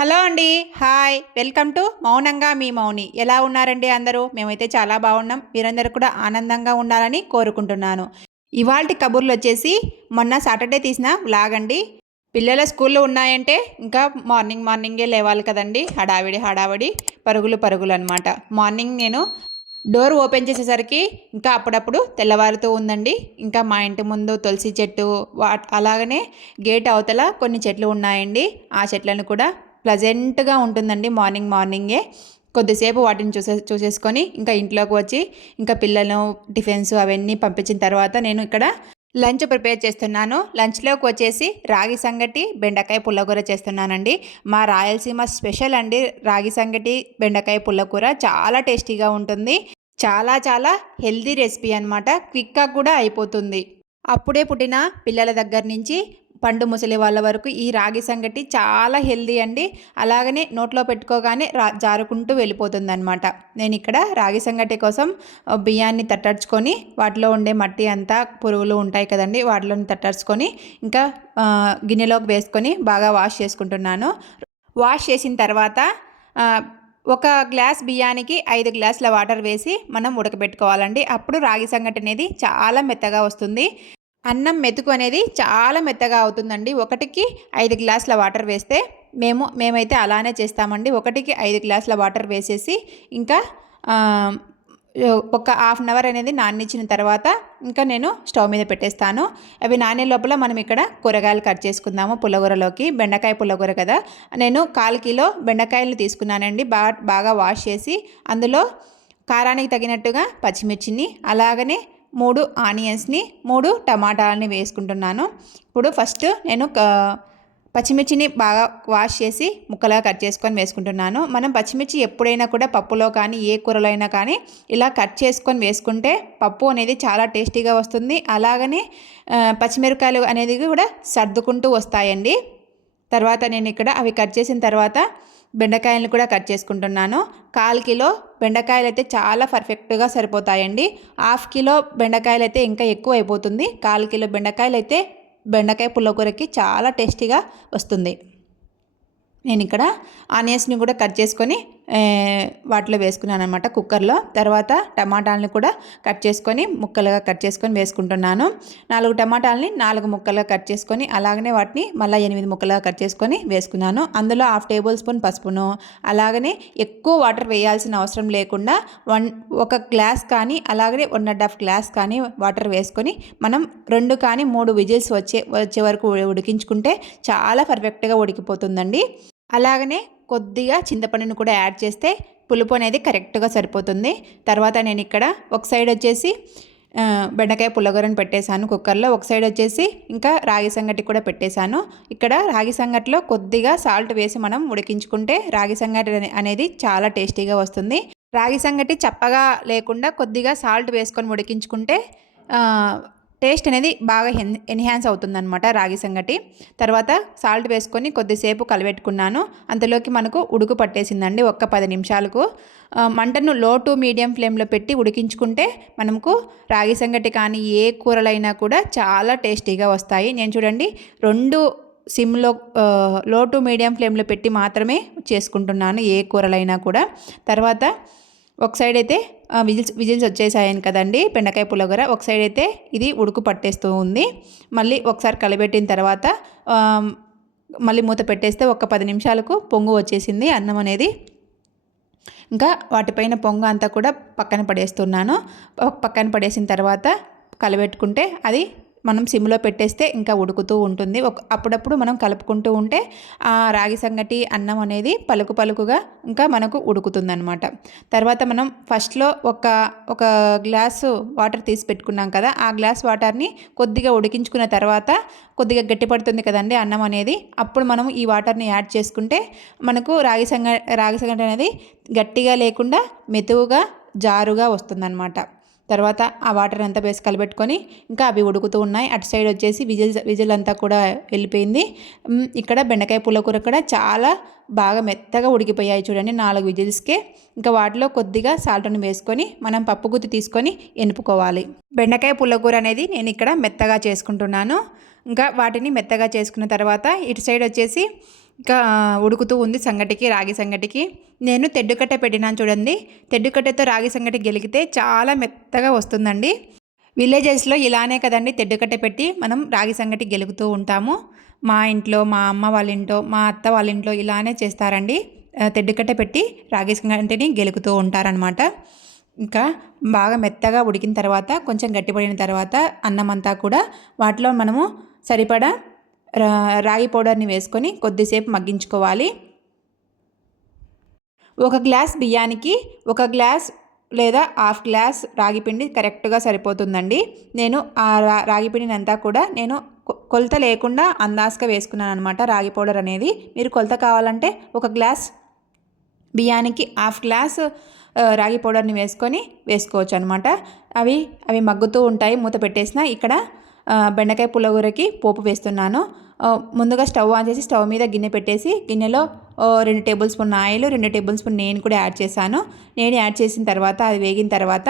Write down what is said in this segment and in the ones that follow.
Hello అండి. Hi. Welcome to మౌనంగా మీ మౌని. ఎలా ఉన్నారండి అందరూ? మేమైతే చాలా బాగున్నాం. మీరందరూ కూడా ఆనందంగా ఉండాలని కోరుకుంటున్నాను. ఇవాల్టి కబుర్లొచ్చేసి మొన్న సాటర్డే తీసిన వ్లాగ్ అండి. పిల్లల స్కూల్లు ఉన్నాయంటే ఇంకా మార్నింగే లేవాలి కదండీ. హడావిడి హడావిడి, పరుగులు పరుగులనమాట. మార్నింగ్ నేను డోర్ ఓపెన్ చేసేసరికి ఇంకా అప్పుడప్పుడు తెల్లవారుతూ ఉందండి. ఇంకా మా ఇంటి ముందు తులసి చెట్టు అలాగనే గేట్ అవతల కొన్ని చెట్లు ఉన్నాయండి. ఆ చెట్లను కూడా ప్లెజెంట్‌గా ఉంటుందండి మార్నింగే. కొద్దిసేపు వాటిని చూసేసుకొని ఇంకా ఇంట్లోకి వచ్చి ఇంకా పిల్లలను టిఫిన్స్ అవన్నీ పంపించిన తర్వాత నేను ఇక్కడ లంచ్ ప్రిపేర్ చేస్తున్నాను. లంచ్‌లోకి వచ్చేసి రాగి సంగటి, బెండకాయ పుల్లకూర చేస్తున్నానండి. మా రాయలసీమ స్పెషల్ అండి రాగి సంగటి, బెండకాయ పుల్లకూర చాలా టేస్టీగా ఉంటుంది. చాలా చాలా హెల్తీ రెసిపీ అనమాట. క్విక్‌గా కూడా అయిపోతుంది. అప్పుడే పుట్టిన పిల్లల దగ్గర నుంచి పండు ముసలి వాళ్ళ వరకు ఈ రాగి సంగటి చాలా హెల్దీ అండి. అలాగనే నోట్లో పెట్టుకోగానే జారుకుంటూ వెళ్ళిపోతుందనమాట. నేను ఇక్కడ రాగి సంగటి కోసం బియ్యాన్ని తట్టర్చుకొని వాటిలో ఉండే మట్టి అంతా పురుగులు ఉంటాయి కదండి, వాటిలోని తట్టర్చుకొని ఇంకా గిన్నెలోకి వేసుకొని బాగా వాష్ చేసుకుంటున్నాను. వాష్ చేసిన తర్వాత ఒక గ్లాస్ బియ్యానికి 5 గ్లాసుల వాటర్ వేసి మనం ఉడకబెట్టుకోవాలండి. అప్పుడు రాగి సంగటి అనేది చాలా మెత్తగా వస్తుంది. అన్నం మెతుకు అనేది చాలా మెత్తగా అవుతుందండి. ఒకటికి 5 గ్లాసుల వాటర్ వేస్తే మేమైతే అలానే చేస్తామండి. ఒకటికి 5 గ్లాసుల వాటర్ వేసేసి ఇంకా ఒక హాఫ్ అన్ అవర్ అనేది నాననిచ్చిన తర్వాత ఇంకా నేను స్టవ్ మీద పెట్టేస్తాను. అవి నానే లోపల మనం ఇక్కడ కూరగాయలు కట్ చేసుకుందాము. పుల్లగూరలోకి బెండకాయ పుల్లగూర కదా, నేను 1/4 కిలో బెండకాయలు తీసుకున్నానండి. బాగా వాష్ చేసి అందులో కారానికి తగినట్టుగా పచ్చిమిర్చిని, అలాగనే 3 ఆనియన్స్ని, 3 టమాటాలని వేసుకుంటున్నాను. ఇప్పుడు ఫస్ట్ నేను పచ్చిమిర్చిని బాగా వాష్ చేసి ముక్కలుగా కట్ చేసుకొని వేసుకుంటున్నాను. మనం పచ్చిమిర్చి ఎప్పుడైనా కూడా పప్పులో కానీ ఏ కూరలో అయినా కానీ ఇలా కట్ చేసుకొని వేసుకుంటే పప్పు అనేది చాలా టేస్టీగా వస్తుంది. అలాగనే పచ్చిమిరపకాయలు అనేది కూడా సర్దుకుంటూ వస్తాయండి. తర్వాత నేను ఇక్కడ అవి కట్ చేసిన తర్వాత బెండకాయలను కూడా కట్ చేసుకుంటున్నాను. 1/4 కిలో బెండకాయలు అయితే చాలా పర్ఫెక్ట్గా సరిపోతాయండి. హాఫ్ కిలో బెండకాయలు అయితే ఇంకా ఎక్కువ అయిపోతుంది. 1/4 కిలో బెండకాయలు అయితే బెండకాయ పుల్లకూరకి చాలా టేస్టీగా వస్తుంది. నేను ఇక్కడ ఆనియన్స్ని కూడా కట్ చేసుకొని వాటిలో వేసుకున్నాను అనమాట కుక్కర్లో. తర్వాత టమాటాలని కూడా కట్ చేసుకొని ముక్కలుగా కట్ చేసుకొని వేసుకుంటున్నాను. 4 టమాటాలని 4 ముక్కలుగా కట్ చేసుకొని అలాగనే వాటిని మళ్ళీ 8 ముక్కలుగా కట్ చేసుకొని వేసుకున్నాను. అందులో 1/2 టేబుల్ స్పూన్ పసుపును, అలాగనే ఎక్కువ వాటర్ వేయాల్సిన అవసరం లేకుండా ఒక గ్లాస్ కానీ అలాగనే 1.5 గ్లాస్ కానీ వాటర్ వేసుకొని మనం 2 కానీ 3 విజిల్స్ వచ్చే వరకు ఉడికించుకుంటే చాలా పర్ఫెక్ట్గా ఉడికిపోతుందండి. అలాగనే కొద్దిగా చింతపండును కూడా యాడ్ చేస్తే పులుపు అనేది కరెక్ట్గా సరిపోతుంది. తర్వాత నేను ఇక్కడ ఒక సైడ్ వచ్చేసి బెండకాయ పుల్లగూరను పెట్టేశాను కుక్కర్లో. ఒక సైడ్ వచ్చేసి ఇంకా రాగి సంగటి కూడా పెట్టేశాను. ఇక్కడ రాగి సంగటిలో కొద్దిగా సాల్ట్ వేసి మనం ఉడికించుకుంటే రాగి సంగటి అనేది చాలా టేస్టీగా వస్తుంది. రాగి సంగటి చప్పగా లేకుండా కొద్దిగా సాల్ట్ వేసుకొని ఉడికించుకుంటే టేస్ట్ అనేది బాగా ఎన్హాన్స్ అవుతుందన్నమాట రాగి సంగటి. తర్వాత సాల్ట్ వేసుకొని కొద్దిసేపు కలిపెట్టుకున్నాను. అంతలోకి మనకు ఉడుకు పట్టేసిందండి. ఒక్క 10 నిమిషాలకు మంటను లో టు మీడియం ఫ్లేమ్లో పెట్టి ఉడికించుకుంటే మనకు రాగి సంగటి కానీ ఏ కూరలైనా కూడా చాలా టేస్టీగా వస్తాయి. నేను చూడండి 2 సిమ్లో లో టు మీడియం ఫ్లేమ్లో పెట్టి మాత్రమే చేసుకుంటున్నాను ఏ కూరలైనా కూడా. తర్వాత ఒక సైడ్ అయితే విజిల్స్ వచ్చేసాయని కదండి బెండకాయ పుల్లగూర. ఒక సైడ్ అయితే ఇది ఉడుకు పట్టేస్తూ ఉంది. మళ్ళీ ఒకసారి కలిపెట్టిన తర్వాత మళ్ళీ మూత పెట్టేస్తే ఒక 10 నిమిషాలకు పొంగు వచ్చేసింది అన్నం అనేది. ఇంకా వాటిపైన పొంగు అంతా కూడా పక్కన పడేస్తున్నాను. పక్కన పడేసిన తర్వాత కలిపెట్టుకుంటే అది మనం సిమ్లో పెట్టేస్తే ఇంకా ఉడుకుతూ ఉంటుంది. అప్పుడప్పుడు మనం కలుపుకుంటూ ఉంటే ఆ రాగి సంగటి అన్నం అనేది పలుకుగా ఇంకా మనకు ఉడుకుతుందనమాట. తర్వాత మనం ఫస్ట్లో ఒక గ్లాసు వాటర్ తీసి పెట్టుకున్నాం కదా, ఆ గ్లాస్ వాటర్ని కొద్దిగా ఉడికించుకున్న తర్వాత కొద్దిగా గట్టిపడుతుంది కదండి అన్నం అనేది. అప్పుడు మనం ఈ వాటర్ని యాడ్ చేసుకుంటే మనకు రాగి సంగటి అనేది గట్టిగా లేకుండా మెతువుగా జారుగా వస్తుందన్నమాట. తర్వాత ఆ వాటర్ అంతా వేసి కలిపెట్టుకొని ఇంకా అవి ఉడుకుతూ ఉన్నాయి. అటు సైడ్ వచ్చేసి విజిల్ అంతా కూడా వెళ్ళిపోయింది. ఇక్కడ బెండకాయ పుల్లకూర కూడా చాలా బాగా మెత్తగా ఉడికిపోయాయి చూడండి 4 విజిల్స్కే. ఇంకా వాటిలో కొద్దిగా సాల్ట్ని వేసుకొని మనం పప్పు గుత్తి తీసుకొని ఎనుపుకోవాలి. బెండకాయ పుల్లకూర అనేది నేను ఇక్కడ మెత్తగా చేసుకుంటున్నాను. ఇంకా వాటిని మెత్తగా చేసుకున్న తర్వాత ఇటు సైడ్ వచ్చేసి ఇంకా ఉడుకుతూ ఉంది సంగటికి, రాగి సంగటికి. నేను తెడ్డుకట్ట పెట్టినాను చూడండి. తెడ్డుకట్టెతో రాగి సంగటి గెలిగితే చాలా మెత్తగా వస్తుందండి. విలేజెస్లో ఇలానే కదండి తెడ్డుకట్ట పెట్టి మనం రాగి సంగటి గెలుగుతూ ఉంటాము. మా ఇంట్లో, మా అమ్మ వాళ్ళ ఇంట్లో, మా అత్త వాళ్ళ ఇంట్లో ఇలానే చేస్తారండి. తెడ్డుకట్ట పెట్టి రాగి సంగటిని గెలుగుతూ ఉంటారనమాట. ఇంకా బాగా మెత్తగా ఉడికిన తర్వాత, కొంచెం గట్టిపడిన తర్వాత అన్నమంతా కూడా వాటిలో మనము సరిపడా రాగి పౌడర్ని వేసుకొని కొద్దిసేపు మగ్గించుకోవాలి. ఒక గ్లాస్ బియ్యానికి ఒక గ్లాస్ లేదా హాఫ్ గ్లాస్ రాగి పిండి కరెక్ట్గా సరిపోతుందండి. నేను ఆ రాగి పిండిని అంతా కూడా నేను కొలత లేకుండా అందాజుగా వేసుకున్నాను అనమాట. రాగి పౌడర్ అనేది మీరు కొలత కావాలంటే ఒక గ్లాస్ బియ్యానికి హాఫ్ గ్లాస్ రాగి పౌడర్ని వేసుకోవచ్చు అనమాట. అవి మగ్గుతూ ఉంటాయి. మూత పెట్టేసిన ఇక్కడ బెండకాయ పుల్లగూరకి పోపు వేస్తున్నాను. ముందుగా స్టవ్ ఆన్ చేసి స్టవ్ మీద గిన్నె పెట్టేసి గిన్నెలో 2 table spoon oil, 2 table spoon నేను కూడా యాడ్ చేశాను. నేను యాడ్ చేసిన తర్వాత అది వేగిన తర్వాత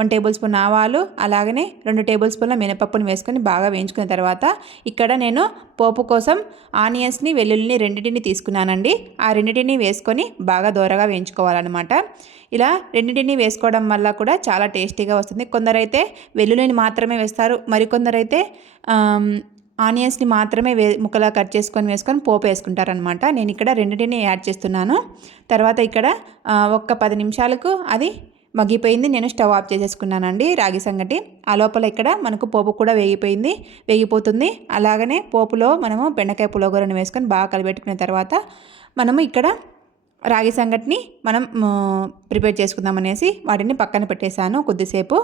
1 టేబుల్ స్పూన్ ఆవాలు, అలాగనే 2 టేబుల్ స్పూన్ల మినపప్పుని వేసుకొని బాగా వేయించుకున్న తర్వాత ఇక్కడ నేను పోపు కోసం ఆనియన్స్ని, వెల్లుల్లిని రెండింటిని తీసుకున్నానండి. ఆ రెండింటిని వేసుకొని బాగా దోరగా వేయించుకోవాలన్నమాట. ఇలా రెండింటిని వేసుకోవడం వల్ల కూడా చాలా టేస్టీగా వస్తుంది. కొందరైతే వెల్లుల్లిని మాత్రమే వేస్తారు, మరికొందరైతే ఆనియన్స్ని మాత్రమే ముక్కలా కట్ వేసుకొని పోపు వేసుకుంటారనమాట. నేను ఇక్కడ రెండింటిని యాడ్ చేస్తున్నాను. తర్వాత ఇక్కడ ఒక్క 10 నిమిషాలకు అది మగ్గిపోయింది. నేను స్టవ్ ఆఫ్ చేసేసుకున్నానండి రాగి సంగటి. ఆ లోపల ఇక్కడ మనకు పోపు కూడా వేగిపోతుంది. అలాగనే పోపులో మనము బెండకాయ పులిహోరని వేసుకొని బాగా కలిపెట్టుకున్న తర్వాత మనము ఇక్కడ రాగి సంగటిని మనం ప్రిపేర్ చేసుకుందాం అనేసి వాటిని పక్కన పెట్టేశాను కొద్దిసేపు.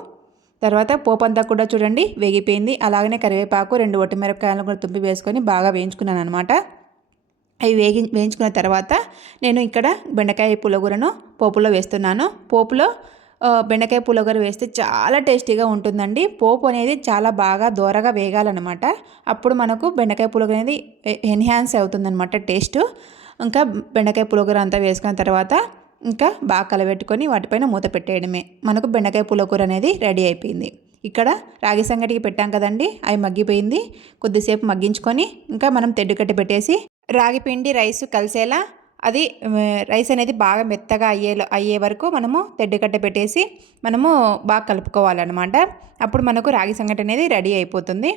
తర్వాత పోపు అంతా కూడా చూడండి వేగిపోయింది. అలాగనే కరివేపాకు, 2 ఒట్టిమిరపకాయలను కూడా తుంపి వేసుకొని బాగా వేయించుకున్నాను అనమాట. అవి వేయించుకున్న తర్వాత నేను ఇక్కడ బెండకాయ పులిహోరను పోపులో వేస్తున్నాను. పోపులో బెండకాయ పులిహోర వేస్తే చాలా టేస్టీగా ఉంటుందండి. పోపు అనేది చాలా బాగా దోరగా వేగాలన్నమాట. అప్పుడు మనకు బెండకాయ పులిహోర అనేది ఎన్హాన్స్ అవుతుందన్నమాట టేస్ట్. ఇంకా బెండకాయ పులిహోర అంతా వేసుకున్న తర్వాత ఇంకా బాగా కలబెట్టుకొని వాటిపైన మూత పెట్టేయడమే. మనకు బెండకాయ పులిహోర అనేది రెడీ అయిపోయింది. ఇక్కడ రాగి సంగటికి పెట్టాం కదండి, అవి మగ్గిపోయింది. కొద్దిసేపు మగ్గించుకొని ఇంకా మనం తెడ్డుకట్ట పెట్టేసి రాగి పిండి రైస్ కలిసేలా అది రైస్ అనేది బాగా మెత్తగా అయ్యే వరకు మనము తెడ్డుకట్ట పెట్టేసి మనము బాగా కలుపుకోవాలన్నమాట. అప్పుడు మనకు రాగి సంగటి అనేది రెడీ అయిపోతుంది.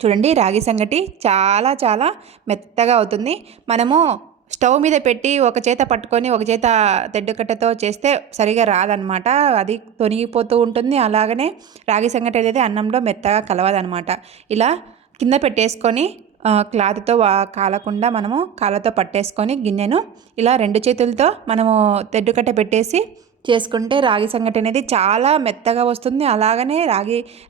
చూడండి రాగి సంగటి చాలా చాలా మెత్తగా అవుతుంది. మనము స్టవ్ మీద పెట్టి ఒక చేత పట్టుకొని ఒక చేత తెడ్డుకట్టతో చేస్తే సరిగా రాదనమాట. అది తొనిగిపోతూ ఉంటుంది. అలాగనే రాగి సంగటి అనేది అన్నంలో మెత్తగా కలవదనమాట. ఇలా కింద పెట్టేసుకొని క్లాత్తో కాలకుండా మనము కాళ్ళతో పట్టేసుకొని గిన్నెను ఇలా 2 చేతులతో మనము తెడ్డుకట్ట పెట్టేసి చేసుకుంటే రాగి సంగటి అనేది చాలా మెత్తగా వస్తుంది. అలాగనే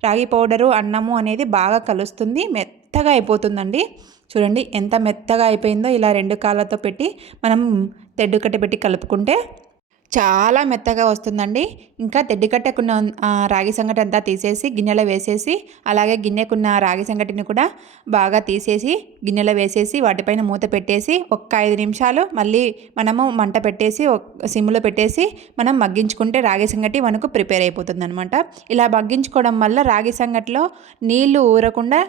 రాగి పౌడరు అన్నము అనేది బాగా కలుస్తుంది, మెత్తగా అయిపోతుందండి. చూడండి ఎంత మెత్తగా అయిపోయిందో. ఇలా 2 కాళ్ళతో పెట్టి మనం తెడ్డుకట్ట పెట్టి కలుపుకుంటే చాలా మెత్తగా వస్తుందండి. ఇంకా తెడ్డుకట్టకున్న రాగి సంగటి అంతా తీసేసి గిన్నెలో వేసేసి, అలాగే గిన్నెకున్న రాగి సంగటిని కూడా బాగా తీసేసి గిన్నెలో వేసేసి వాటిపైన మూత పెట్టేసి ఒక్క 5 నిమిషాలు మళ్ళీ మనము మంట పెట్టేసి సిమ్లో పెట్టేసి మనం మగ్గించుకుంటే రాగి సంగటి మనకు ప్రిపేర్ అయిపోతుంది అనమాట. ఇలా మగ్గించుకోవడం వల్ల రాగి సంగటిలో నీళ్లు ఊరకుండా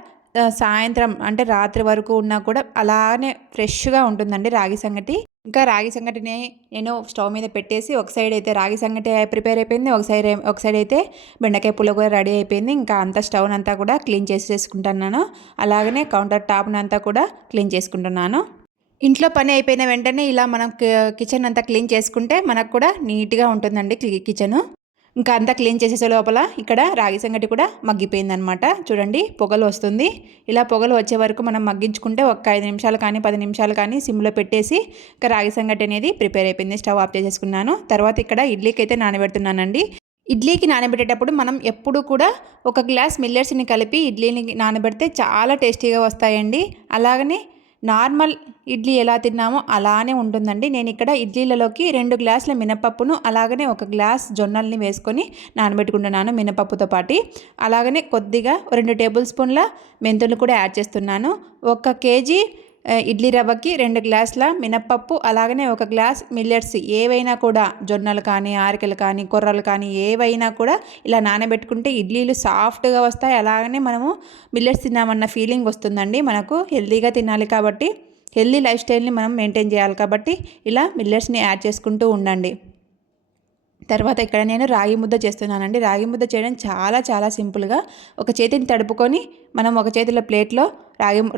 సాయంత్రం అంటే రాత్రి వరకు ఉన్నా కూడా అలానే ఫ్రెష్గా ఉంటుందండి రాగి సంగటి. ఇంకా రాగి సంగటిని నేను స్టవ్ మీద పెట్టేసి ఒక సైడ్ అయితే రాగి సంగటి ప్రిపేర్ అయిపోయింది, ఒక సైడ్ అయితే బెండకాయ పులిహోర రెడీ అయిపోయింది. ఇంకా అంతా స్టవ్ అంతా కూడా క్లీన్ చేసుకుంటున్నాను. అలాగనే కౌంటర్ టాప్ని అంతా కూడా క్లీన్ చేసుకుంటున్నాను. ఇంట్లో పని అయిపోయిన వెంటనే ఇలా మనం కిచెన్ అంతా క్లీన్ చేసుకుంటే మనకు కూడా నీట్గా ఉంటుందండి కిచెను. ఇంకా అంతా క్లీన్ చేసేసే లోపల ఇక్కడ రాగి సంగటి కూడా మగ్గిపోయిందనమాట. చూడండి పొగలు వస్తుంది. ఇలా పొగలు వచ్చే వరకు మనం మగ్గించుకుంటే ఒక 5 నిమిషాలు కానీ 10 నిమిషాలు కానీ సిమ్లో పెట్టేసి ఇంకా రాగి సంగటి అనేది ప్రిపేర్ అయిపోయింది. స్టవ్ ఆఫ్ చేసేసుకున్నాను. తర్వాత ఇక్కడ ఇడ్లీకి అయితే నానబెడుతున్నానండి. ఇడ్లీకి నానబెట్టేటప్పుడు మనం ఎప్పుడు కూడా ఒక గ్లాస్ మిల్లెట్స్ని కలిపి ఇడ్లీని నానబెడితే చాలా టేస్టీగా వస్తాయండి. అలాగనే నార్మల్ ఇడ్లీ ఎలా తిన్నామో అలానే ఉంటుందండి. నేను ఇక్కడ ఇడ్లీలలోకి 2 గ్లాసుల మినపప్పును అలాగనే 1 గ్లాస్ జొన్నల్ని వేసుకొని నానబెట్టుకుంటున్నాను మినపప్పుతో పాటు. అలాగనే కొద్దిగా 2 టేబుల్ స్పూన్ల మెంతులు కూడా యాడ్ చేస్తున్నాను. 1 కేజీ ఇడ్లీ రవ్వకి 2 గ్లాసుల మినపప్పు, అలాగనే 1 గ్లాస్ మిల్లెట్స్ ఏవైనా కూడా జొన్నలు కానీ ఆరికలు కానీ కొర్రలు కానీ ఏవైనా కూడా ఇలా నానబెట్టుకుంటే ఇడ్లీలు సాఫ్ట్గా వస్తాయి. అలాగనే మనము మిల్లెట్స్ తిన్నామన్న ఫీలింగ్ వస్తుందండి. మనకు హెల్తీగా తినాలి కాబట్టి హెల్దీ లైఫ్ స్టైల్ని మనం మెయింటైన్ చేయాలి కాబట్టి ఇలా మిల్లెట్స్ని యాడ్ చేసుకుంటూ ఉండండి. తర్వాత ఇక్కడ నేను రాగి ముద్ద చేస్తున్నానండి. రాగి ముద్ద చేయడం చాలా చాలా సింపుల్గా ఒక చేతిని తడుపుకొని మనం ఒక చేతిలో ప్లేట్లో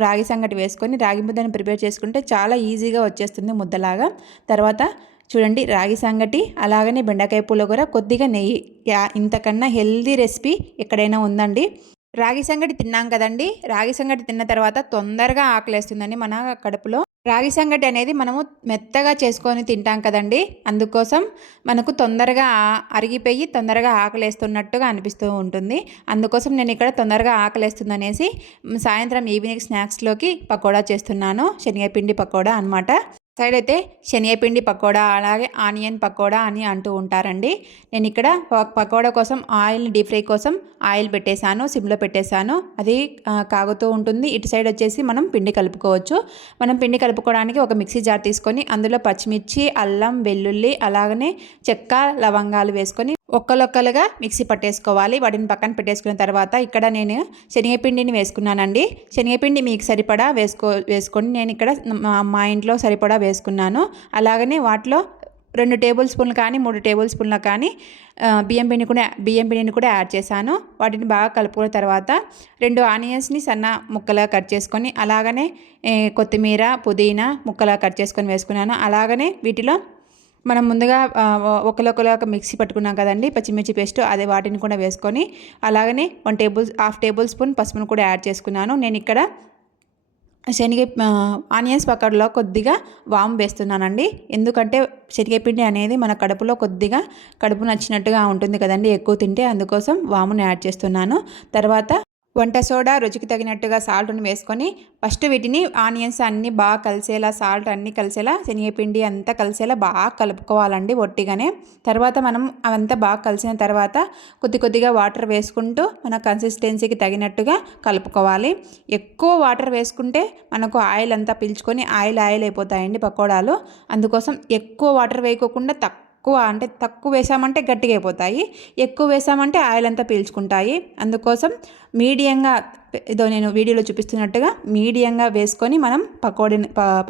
రాగి సంగటి వేసుకొని రాగి ముద్దను ప్రిపేర్ చేసుకుంటే చాలా ఈజీగా వచ్చేస్తుంది ముద్దలాగా. తర్వాత చూడండి రాగి సంగటి అలాగనే బెండకాయ పులిహోర కొద్దిగా నెయ్యి, ఇంతకన్నా హెల్దీ రెసిపీ ఎక్కడైనా ఉందండి. రాగి సంగటి తిన్నాం కదండి. రాగి సంగటి తిన్న తర్వాత తొందరగా ఆకలేస్తుందండి మన కడుపులో. రాగి సంగటి అనేది మనము మెత్తగా చేసుకొని తింటాం కదండి, అందుకోసం మనకు తొందరగా అరిగిపోయి తొందరగా ఆకలేస్తున్నట్టుగా అనిపిస్తూ ఉంటుంది. అందుకోసం నేను ఇక్కడ తొందరగా ఆకలేస్తుందనేసి సాయంత్రం ఈవినింగ్ స్నాక్స్లోకి పకోడా చేస్తున్నాను. శనగపిండి పకోడా అనమాట. సైడ్ అయితే శనగపిండి పకోడా అలాగే ఆనియన్ పకోడా అని అంటూ ఉంటారండి. నేను ఇక్కడ పకోడా కోసం ఆయిల్ని డీప్ ఫ్రై కోసం ఆయిల్ పెట్టేశాను, సిమ్లో పెట్టేశాను. అది కాగుతూ ఉంటుంది. ఇటు సైడ్ వచ్చేసి మనం పిండి కలుపుకోవచ్చు. మనం పిండి కలుపుకోవడానికి ఒక మిక్సీ జార్ తీసుకొని అందులో పచ్చిమిర్చి, అల్లం, వెల్లుల్లి అలాగనే చెక్క, లవంగాలు వేసుకొని ఒక్కలొక్కలుగా మిక్సీ పట్టేసుకోవాలి. వాటిని పక్కన పెట్టేసుకున్న తర్వాత ఇక్కడ నేను శనగపిండిని వేసుకున్నానండి. శనగపిండి మీకు సరిపడా వేసుకొని నేను ఇక్కడ మా ఇంట్లో సరిపడా వేసుకున్నాను. అలాగనే వాటిలో 2 టేబుల్ స్పూన్లు కానీ 3 టేబుల్ స్పూన్ల కానీ బియ్యం పిండిని కూడా యాడ్ చేశాను. వాటిని బాగా కలుపుకున్న తర్వాత 2 ఆనియన్స్ని సన్న ముక్కలుగా కట్ చేసుకొని అలాగనే కొత్తిమీర, పుదీనా ముక్కలుగా కట్ చేసుకొని వేసుకున్నాను. అలాగనే వీటిలో మనం ముందుగా ఒకలొకలాగా మిక్సీ పట్టుకున్నాం కదండి పచ్చిమిర్చి పేస్ట్, అదే వాటిని కూడా వేసుకొని అలాగనే హాఫ్ టేబుల్ స్పూన్ పసుపును కూడా యాడ్ చేసుకున్నాను. నేను ఇక్కడ ఆనియన్స్ పకోడీలో కొద్దిగా వాము వేస్తున్నానండి. ఎందుకంటే శనగపిండి అనేది మన కడుపులో కొద్దిగా కడుపు నచ్చినట్టుగా ఉంటుంది కదండి ఎక్కువ తింటే, అందుకోసం వామును యాడ్ చేస్తున్నాను. తర్వాత వంట సోడా, రుచికి తగినట్టుగా సాల్ట్ని వేసుకొని ఫస్ట్ వీటిని ఆనియన్స్ అన్నీ బాగా కలిసేలా, సాల్ట్ అన్నీ కలిసేలా, శనగపిండి అంతా కలిసేలా బాగా కలుపుకోవాలండి ఒట్టిగానే. తర్వాత మనం అవంతా బాగా కలిసిన తర్వాత కొద్దిగా వాటర్ వేసుకుంటూ మన కన్సిస్టెన్సీకి తగినట్టుగా కలుపుకోవాలి. ఎక్కువ వాటర్ వేసుకుంటే మనకు ఆయిల్ అంతా పీల్చుకొని ఆయిల్ అయిపోతాయండి పకోడాలు. అందుకోసం ఎక్కువ వాటర్ వేయకోకుండా తక్కువ వేసామంటే గట్టిగా అయిపోతాయి, ఎక్కువ వేసామంటే ఆయిల్ అంతా పీల్చుకుంటాయి. అందుకోసం మీడియంగా ఇదో నేను వీడియోలో చూపిస్తున్నట్టుగా మీడియంగా వేసుకొని మనం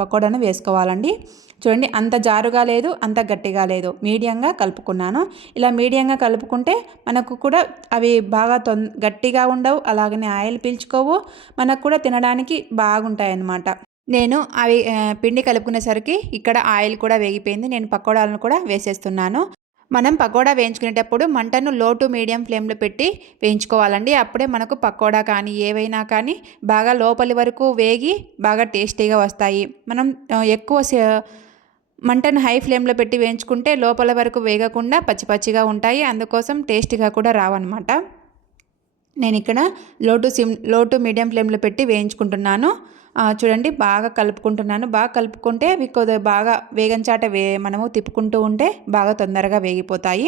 పకోడాను వేసుకోవాలండి. చూడండి, అంత జారుగా లేదు, అంత గట్టిగా లేదు, మీడియంగా కలుపుకున్నాను. ఇలా మీడియంగా కలుపుకుంటే మనకు కూడా అవి బాగా గట్టిగా ఉండవు, అలాగనే ఆయిల్ పీల్చుకోవు, మనకు కూడా తినడానికి బాగుంటాయి అన్నమాట. నేను అవి పిండి కలుపుకునేసరికి ఇక్కడ ఆయిల్ కూడా వేగిపోయింది. నేను పకోడాలను కూడా వేసేస్తున్నాను. మనం పకోడా వేయించుకునేటప్పుడు మంటను లో టు మీడియం ఫ్లేమ్లో పెట్టి వేయించుకోవాలండి. అప్పుడే మనకు పకోడా కానీ ఏవైనా కానీ బాగా లోపలి వరకు వేగి బాగా టేస్టీగా వస్తాయి. మనం ఎక్కువ మంటను హై ఫ్లేమ్లో పెట్టి వేయించుకుంటే లోపల వరకు వేగకుండా పచ్చిగా ఉంటాయి, అందుకోసం టేస్టీగా కూడా రావన్నమాట. నేను ఇక్కడ లో టు మీడియం ఫ్లేమ్లో పెట్టి వేయించుకుంటున్నాను. చూడండి, బాగా కలుపుకుంటున్నాను. బాగా కలుపుకుంటే అవి కొద్దిగా బాగా వేగంచాట మనము తిప్పుకుంటూ ఉంటే బాగా తొందరగా వేగిపోతాయి.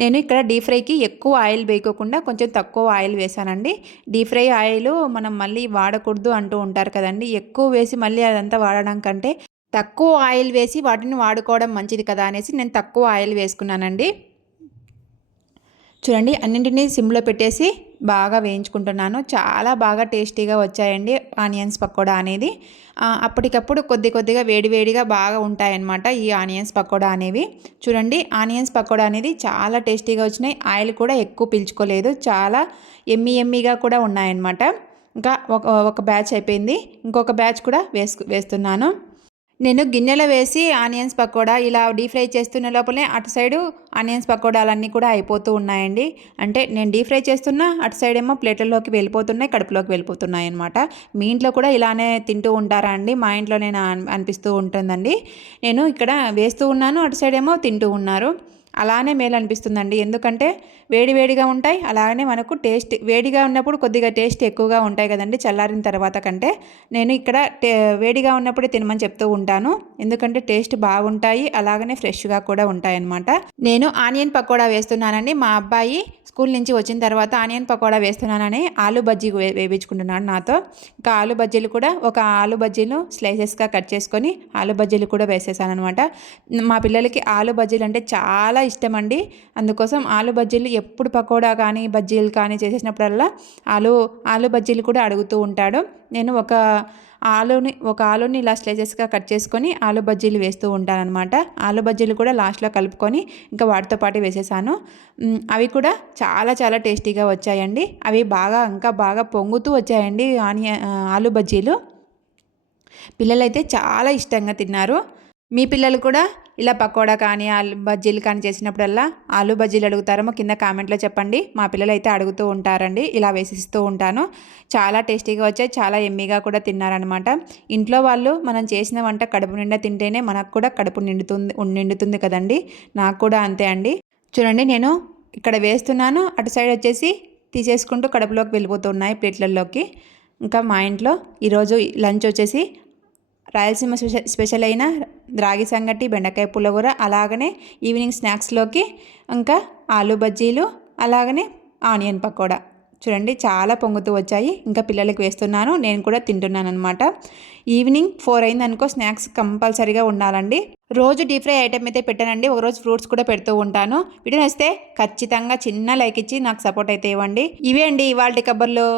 నేను ఇక్కడ డీప్ ఫ్రైకి ఎక్కువ ఆయిల్ వేయకోకుండా కొంచెం తక్కువ ఆయిల్ వేసానండి. డీప్ ఫ్రై ఆయిల్ మనం మళ్ళీ వాడకూడదు అంటూ ఉంటారు కదండి. ఎక్కువ వేసి మళ్ళీ అదంతా వాడడం కంటే తక్కువ ఆయిల్ వేసి వాటిని వాడుకోవడం మంచిది కదా అనేసి నేను తక్కువ ఆయిల్ వేసుకున్నానండి. చూడండి, అన్నింటినీ సిమ్లో పెట్టేసి బాగా వేయించుకుంటున్నాను. చాలా బాగా టేస్టీగా వచ్చాయండి ఆనియన్స్ పకోడా అనేది. అప్పటికప్పుడు కొద్దిగా వేడిగా బాగా ఉంటాయన్నమాట ఈ ఆనియన్స్ పకోడా అనేవి. చూడండి, ఆనియన్స్ పకోడా అనేది చాలా టేస్టీగా వచ్చినాయి. ఆయిల్ కూడా ఎక్కువ పీల్చుకోలేదు, చాలా ఎమ్మీగా కూడా ఉన్నాయన్నమాట. ఇంకా ఒక బ్యాచ్ అయిపోయింది, ఇంకొక బ్యాచ్ కూడా వేస్తున్నాను. నేను గిన్నెలో వేసి ఆనియన్స్ పకోడా ఇలా డీప్ ఫ్రై చేస్తున్న లోపలే అటు సైడు ఆనియన్స్ పకోడాలన్నీ కూడా అయిపోతూ ఉన్నాయండి. అంటే నేను డీప్ ఫ్రై చేస్తున్నా, అటు సైడ్ ఏమో ప్లేట్లలోకి వెళ్ళిపోతున్నాయి, కడుపులోకి వెళ్ళిపోతున్నాయి అనమాట. మీ ఇంట్లో కూడా ఇలానే తింటూ ఉంటారా అండి? మా ఇంట్లో నేను అనిపిస్తూ ఉంటుందండి. నేను ఇక్కడ వేస్తూ ఉన్నాను, అటు సైడ్ ఏమో తింటూ ఉన్నారు. అలానే మేలు అనిపిస్తుందండి, ఎందుకంటే వేడిగా ఉంటాయి. అలాగనే మనకు టేస్ట్ వేడిగా ఉన్నప్పుడు కొద్దిగా టేస్ట్ ఎక్కువగా ఉంటాయి కదండి చల్లారిన తర్వాత కంటే. నేను ఇక్కడ వేడిగా ఉన్నప్పుడే తినమని చెప్తూ ఉంటాను, ఎందుకంటే టేస్ట్ బాగుంటాయి, అలాగనే ఫ్రెష్గా కూడా ఉంటాయి అన్నమాట. నేను ఆనియన్ పకోడా వేస్తున్నానండి. మా అబ్బాయి స్కూల్ నుంచి వచ్చిన తర్వాత ఆనియన్ పకోడా వేస్తున్నానని ఆలు బజ్జీ వేయించుకుంటున్నాడు నాతో. ఇంకా ఆలు బజ్జీలు కూడా ఒక ఆలు బజ్జీలు స్లైసెస్గా కట్ చేసుకొని ఆలు బజ్జీలు కూడా వేసేసాను అనమాట. మా పిల్లలకి ఆలు బజ్జీలు అంటే చాలా ఇష్టం అండి. అందుకోసం ఆలు బజ్జీలు ఎప్పుడు పకోడా కానీ బజ్జీలు కానీ చేసేసినప్పుడల్లా ఆలు బజ్జీలు కూడా అడుగుతూ ఉంటాడు. నేను ఒక ఒక ఆలూని ఇలా స్లైసెస్గా కట్ చేసుకొని ఆలు బజ్జీలు వేస్తూ ఉంటానన్నమాట. ఆలు బజ్జీలు కూడా లాస్ట్లో కలుపుకొని ఇంకా వాటితో పాటు వేసేసాను. అవి కూడా చాలా చాలా టేస్టీగా వచ్చాయండి. అవి ఇంకా బాగా పొంగుతూ వచ్చాయండి ఆలు బజ్జీలు. పిల్లలైతే చాలా ఇష్టంగా తిన్నారు. మీ పిల్లలు కూడా ఇలా పకోడా కానీ ఆలు బజ్జీలు కానీ చేసినప్పుడల్లా ఆలు బజ్జీలు అడుగుతారేమో కింద కామెంట్లో చెప్పండి. మా పిల్లలు అయితే అడుగుతూ ఉంటారండి. ఇలా వేసిస్తూ ఉంటాను. చాలా టేస్టీగా వచ్చాయి. చాలా ఎమ్మీగా కూడా తిన్నారనమాట. ఇంట్లో వాళ్ళు మనం చేసిన వంట కడుపు నిండా తింటేనే మనకు కూడా కడుపు నిండుతుంది కదండి. నాకు కూడా అంతే అండి. చూడండి, నేను ఇక్కడ వేస్తున్నాను, అటు సైడ్ వచ్చేసి తీసేసుకుంటూ కడుపులోకి వెళ్ళిపోతున్నాయి ప్లేట్లలోకి. ఇంకా మా ఇంట్లో ఈరోజు లంచ్ వచ్చేసి రాయలసీమ స్పెషల్ అయిన రాగి సంగటి, బెండకాయ పుల్లగూర, అలాగనే ఈవినింగ్ స్నాక్స్లోకి ఇంకా ఆలు బజ్జీలు, అలాగనే ఆనియన్ పకోడా. చూడండి, చాలా పొంగుతూ వచ్చాయి. ఇంకా పిల్లలకి వేస్తున్నాను, నేను కూడా తింటున్నాను అనమాట. ఈవినింగ్ 4 అయిందనుకో స్నాక్స్ కంపల్సరీగా ఉండాలండి. రోజు డీప్ ఫ్రై ఐటెం అయితే పెట్టానండి, ఒకరోజు ఫ్రూట్స్ కూడా పెడుతూ ఉంటాను. వీడియో నచ్చితే ఖచ్చితంగా చిన్న లైక్ ఇచ్చి నాకు సపోర్ట్ అయితే ఇవ్వండి. ఇవే అండి ఇవాల్టి కబుర్లు.